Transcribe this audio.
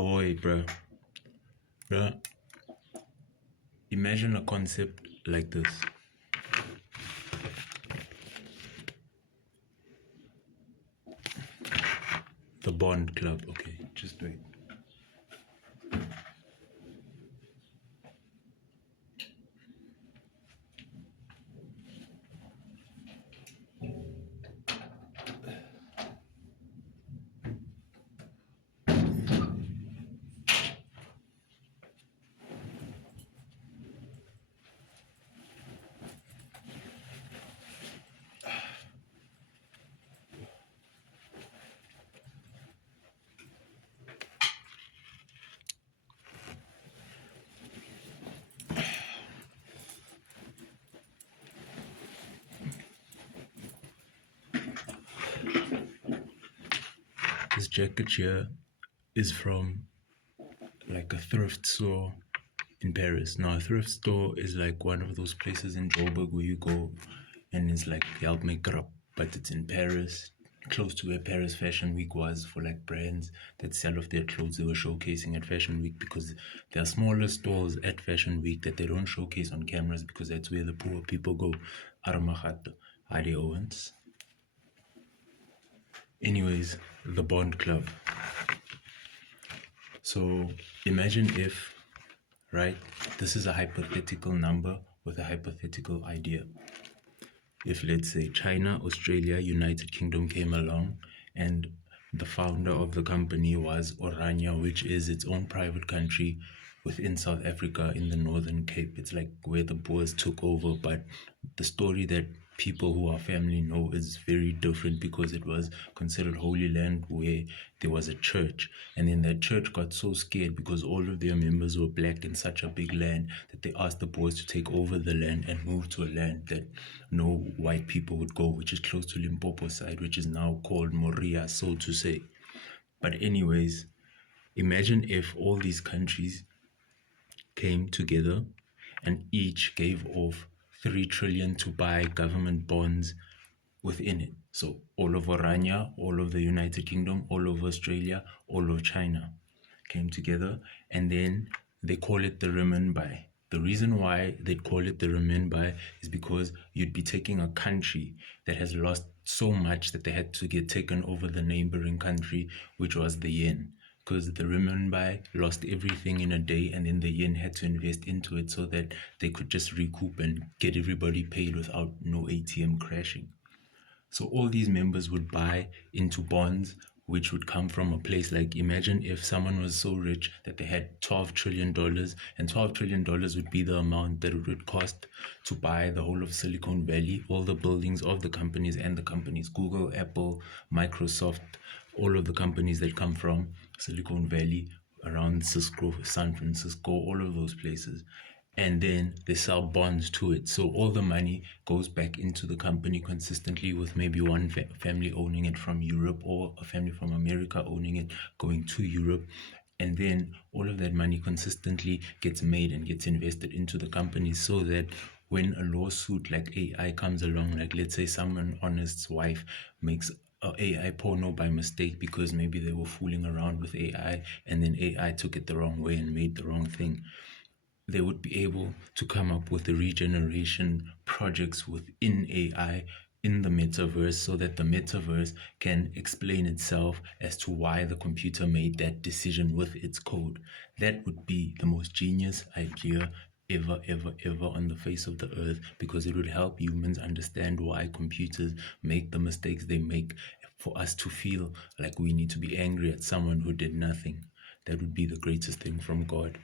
Ahoy, bro. Bro, imagine a concept like this. The Bond Club. Okay, just wait. This jacket here is from like a thrift store in Paris. Now, a thrift store is like one of those places in Joburg where you go and it's like help make it up, but it's in Paris, close to where Paris Fashion Week was for like brands that sell off their clothes. They were showcasing at Fashion Week because there are smaller stores at Fashion Week that they don't showcase on cameras because that's where the poor people go. Aramahat, Adi Owens. Anyways, the Bond Club. So imagine if, right, this is a hypothetical number with a hypothetical idea. If, let's say, China, Australia, United Kingdom came along and the founder of the company was Orania, which is its own private country within South Africa in the Northern Cape. It's like where the Boers took over, but the story that people who are family know is very different because it was considered holy land where there was a church, and then that church got so scared because all of their members were black in such a big land that they asked the Boers to take over the land and move to a land that no white people would go, which is close to Limpopo side, which is now called Moria, so to say. But anyways, imagine if all these countries came together and each gave off 3 trillion to buy government bonds within it. So all of Orania, all of the United Kingdom, all of Australia, all of China came together, and then they call it the renminbi. The reason why they call it the renminbi is because you'd be taking a country that has lost so much that they had to get taken over the neighboring country, which was the yen. Because the renminbi lost everything in a day, and then the yen had to invest into it so that they could just recoup and get everybody paid without no ATM crashing. So all these members would buy into bonds, which would come from a place like, imagine if someone was so rich that they had $12 trillion, and $12 trillion would be the amount that it would cost to buy the whole of Silicon Valley, all the buildings of the companies and the companies, Google, Apple, Microsoft, all of the companies that come from Silicon Valley, around Cisco, San Francisco, all of those places. And then they sell bonds to it. So all the money goes back into the company consistently, with maybe one family owning it from Europe or a family from America owning it, going to Europe. And then all of that money consistently gets made and gets invested into the company, so that when a lawsuit like AI comes along, like let's say someone honest's wife makes a AI porno by mistake because maybe they were fooling around with AI and then AI took it the wrong way and made the wrong thing, they would be able to come up with the regeneration projects within AI in the metaverse, so that the metaverse can explain itself as to why the computer made that decision with its code. That would be the most genius idea ever on the face of the earth, because it would help humans understand why computers make the mistakes they make, for us to feel like we need to be angry at someone who did nothing. That would be the greatest thing from God.